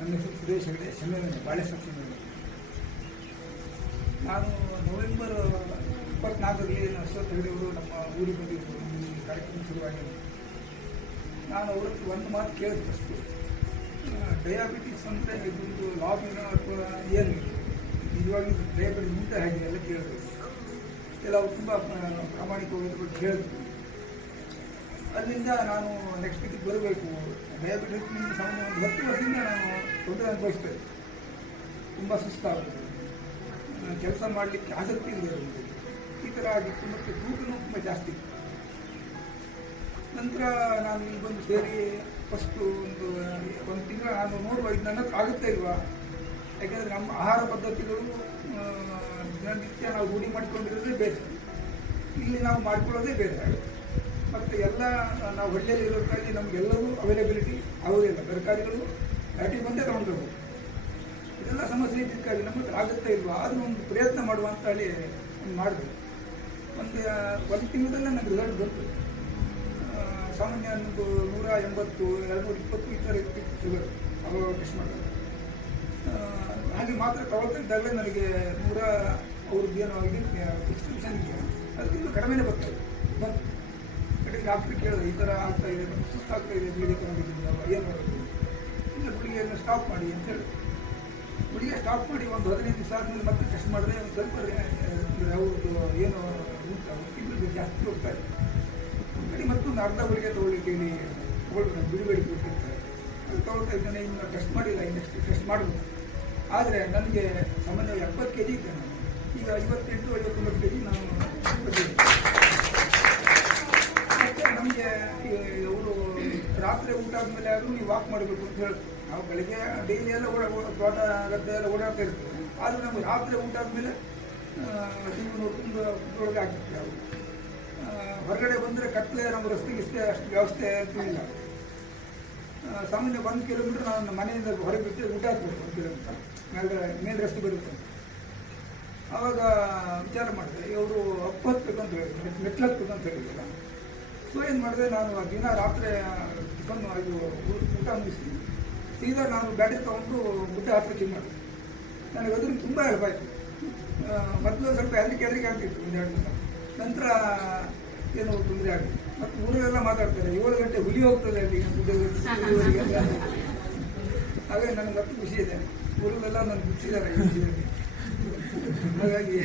ನನ್ನ ಹೆಸರು ಸುರೇಶ್ ಹೆಗಡೆ, ಸಮ್ಮೇಳನ ಬಾಳೆಸಂದ್ರ ಸಮ್ಮೇಳನ. ನಾನು ನವೆಂಬರ್ 24ರಲ್ಲಿ ಅಶ್ವಥ್ ಹೆಗಡೆ ಅವರು ನಮ್ಮ ಊರಿಗೆ ಬಂದಿದ್ದರು. ಈ ಕಾರ್ಯಕ್ರಮ ಶುರುವಾಗಿ ನಾನು ಅವರದ್ದು ಒಂದು ಮಾತು ಕೇಳಿದೆ. ಫಸ್ಟು ಡಯಾಬಿಟಿಸ್ ಅಂದರೆ ಇದೊಂದು ಲಾಬಿನ ಅಥವಾ ಏನು ನಿಜವಾಗಿ ಡಯಾಬಿಟಿಸ್ ಮುಂದೆ ಹೇಗೆ ಎಲ್ಲ ಕೇಳಿದ್ರು. ಎಲ್ಲ ಅವರು ತುಂಬ ಪ್ರಾಮಾಣಿಕವಾಗಿ ಬಗ್ಗೆ ಹೇಳಿದ್ರು. ಅಲ್ಲಿಂದ ನಾನು ನೆಕ್ಸ್ಟ್ ಇದಕ್ಕೆ ಬರಬೇಕು. ಡಯಾಬಿಟಿಸ್ನಿಂದ ಸಾಮಾನ್ಯ ಒಂದು 10 ವರ್ಷದಿಂದ ನಾನು ತೊಂದರೆ ಅನುಭವಿಸ್ತೇನೆ. ತುಂಬ ಸುಸ್ತಾಗುತ್ತೆ, ಕೆಲಸ ಮಾಡಲಿಕ್ಕೆ ಆಸಕ್ತಿ ಇಲ್ಲದೆ ಇರುವುದು, ಈ ಥರ ಆಗಿತ್ತು. ಮತ್ತು ತೂಕನೂ ತುಂಬ ಜಾಸ್ತಿ ಇತ್ತು. ನಂತರ ನಾನು ಇಲ್ಲಿ ಬಂದು ಸೇರಿ ಫಸ್ಟು ಒಂದು ತಿಂಗಳು ನಾನು ನೋಡುವ ಇದು ನನ್ನ ಆಗುತ್ತೆ ಇಲ್ವಾ. ಯಾಕೆಂದರೆ ನಮ್ಮ ಆಹಾರ ಪದ್ಧತಿಗಳು ದಿನನಿತ್ಯ ನಾವು ರೂಢಿ ಮಾಡಿಕೊಂಡಿರೋದೇ ಬೇರೆ, ಇಲ್ಲಿ ನಾವು ಮಾಡ್ಕೊಳ್ಳೋದೇ ಬೇರೆ. ಮತ್ತು ಎಲ್ಲ ನಾವು ಹಳ್ಳಿಯಲ್ಲಿ ಇರೋದಕ್ಕಾಗಿ ನಮಗೆಲ್ಲವೂ ಅವೈಲೇಬಿಲಿಟಿ ಆಗೋದಿಲ್ಲ. ತರಕಾರಿಗಳು ಪ್ಯಾಟಿಗೆ ಬಂದೇ ತೊಗೊಂಡ್ಬೇಕು. ಇದೆಲ್ಲ ಸಮಸ್ಯೆ ಇದ್ದಕ್ಕಾಗಿ ನಮಗೆ ಆಗುತ್ತೆ ಇಲ್ವಾ, ಆದರೂ ಒಂದು ಪ್ರಯತ್ನ ಮಾಡುವ ಅಂತ ಹೇಳಿ ಮಾಡಿದೆ. ಒಂದು ತಿಂಗಳಲ್ಲೇ ನನಗೆ ರಿಸಲ್ಟ್ ಬಂತು. ಸಾಮಾನ್ಯ ಒಂದು 180, 220 ಈ ಥರ ಇತ್ತು ಶುಗರ್ ಅವಾಗ ಟೆಸ್ಟ್ ಮಾಡಿದಾಗ. ಹಾಗೆ ಮಾತ್ರ ತಗೊಳ್ತಾ ಇದ್ದಾಗಲೇ ನನಗೆ ಅವ್ರದ್ದು ಏನೋ ಆಗಿದೆ ಪ್ರಿಸ್ಕ್ರಿಪ್ಷನ್ ಇದೆಯಾ ಅದಕ್ಕಿಂತ ಕಡಿಮೆನೇ ಬಂತು. ಕಡೆಗೆ ಡಾಕ್ಟ್ರಿಗೆ ಕೇಳಿದೆ, ಈ ಥರ ಆಗ್ತಾ ಇದೆ, ನಮ್ಗೆ ಸುಸ್ತಾಗ್ತಾ ಇದೆ, ಗುಳಿಗೆ ತೊಗೊಂಡಿದ್ದೀನಿ ಅಲ್ವಾ, ಏನು ಮಾಡೋದು, ಇಲ್ಲ ಗುಳಿಗೆಯನ್ನು ಸ್ಟಾಪ್ ಮಾಡಿ ಅಂತ ಹೇಳಿ ಗುಳಿಗೆ ಸ್ಟಾಪ್ ಮಾಡಿ ಒಂದು 15 ದಿವಸ ಆದಮೇಲೆ ಮತ್ತೆ ಟೆಸ್ಟ್ ಮಾಡಿದ್ರೆ ಒಂದು ಸ್ವಲ್ಪ ಅವ್ರದ್ದು ಏನು ಉಂಟು ತಿಂಗಳಿಗೆ ಜಾಸ್ತಿ ಹೋಗ್ತಾ ಇದೆ. ಕಡೆ ಮತ್ತೊಂದು ಅರ್ಧ ಗುಳಿಗೆ ತೊಗೊಳ್ಳಿಕ್ಕೆ ಇಲ್ಲಿ ತೊಗೊಳ್ಬೇಕು, ಬಿಡುಗಡೆ ಕೊಟ್ಟಿರ್ತಾರೆ. ಅದು ತೊಗೊಳ್ತಾ ಇದ್ದೇನೆ. ಇನ್ನು ಟೆಸ್ಟ್ ಮಾಡಿಲ್ಲ, ನೆಕ್ಸ್ಟ್ ಟೆಸ್ಟ್ ಮಾಡಬೇಕು. ಆದರೆ ನನಗೆ ಸಾಮಾನ್ಯ 70 kg ಇದ್ದೆ ನಾನು. ಈಗ 58-59 kg ನಾನು ಬಂದಿದ್ದೀನಿ. ಮತ್ತು ನಮಗೆ ಅವರು ರಾತ್ರಿ ಊಟ ಆದಮೇಲೆ ಆದರೂ ನೀವು ವಾಕ್ ಮಾಡಬೇಕು ಅಂತ ಹೇಳ್ತಾರೆ. ನಾವು ಬೆಳಗ್ಗೆ ಡೈಲಿ ಎಲ್ಲ ತೋಟ ಗದ್ದೆ ಎಲ್ಲ ಓಡಾಡ್ತಾ ಇರ್ತೀವಿ. ಆದರೆ ನಮಗೆ ರಾತ್ರಿ ಊಟ ಆದಮೇಲೆ ಟಿವಿ ನೋಡ್ಕೊಂಡು ಒಳಗೆ ಆಗ್ತಿರ್ತೀವಿ. ಅವರು ಹೊರಗಡೆ ಬಂದರೆ ಕತ್ತಲೆ, ನಮ್ಮ ರಸ್ತೆಗೆ ಅಷ್ಟು ವ್ಯವಸ್ಥೆ ಇಲ್ಲ. ಸಾಮಾನ್ಯ 1 ಕಿಲೋಮೀಟ್ರ್ ನಾನು ಮನೆಯಿಂದ ಹೊರಗೆ ಬಿಟ್ಟು ಊಟ ಹಾಕಬೇಕು. 1 ಕಿಲೋಮೀಟ್ರ್ ಮೇಲ್ ರಸ್ತೆ ಬರುತ್ತೆ. ಆವಾಗ ವಿಚಾರ ಮಾಡಿದೆ, ಇವರು ಹತ್ತಬೇಕು ಅಂತ ಹೇಳಿದ್ರು, ಮೆಟ್ಲು ಹತ್ತಬೇಕು ಅಂತ ಹೇಳಿದ್ರಲ್ಲ. ಸೊ ಏನು ಮಾಡಿದೆ, ನಾನು ದಿನ ರಾತ್ರಿ ಟಿಫನ್ ಇದು ಊಟ ಮುಗಿಸಿ ಸೀದಾ ನಾನು ಬ್ಯಾಟ್ರಿ ತೊಗೊಂಡು ಊಟ ಹಾಕಲಿಕ್ಕೆ ಮಾಡಿದೆ. ನನಗೆ ಅದ್ರ ತುಂಬ ಹೆಲ್ಪ್ ಆಯಿತು. ಮೊದಲು ಸ್ವಲ್ಪ ಹೆದರಿಕೆ ಆಗ್ತಿತ್ತು 1-2 ದಿನ. ನಂತರ ಏನೋ ತೊಂದರೆ ಆಗಿದೆ. ಮತ್ತು ಊರಲ್ಲೆಲ್ಲ ಮಾತಾಡ್ತಾರೆ, 7 ಗಂಟೆ ಹುಲಿ ಹೋಗ್ತದೆ ಅಲ್ಲಿ ಹಾಗಾಗಿ ನನಗೆ ಮತ್ತು ಖುಷಿ ಇದೆ. ಊರಲ್ಲೆಲ್ಲ ನನಗೆ ಬಿಡಿಸಿದ್ದಾರೆ ಈ ವಿಷಯದಲ್ಲಿ. ಹಾಗಾಗಿ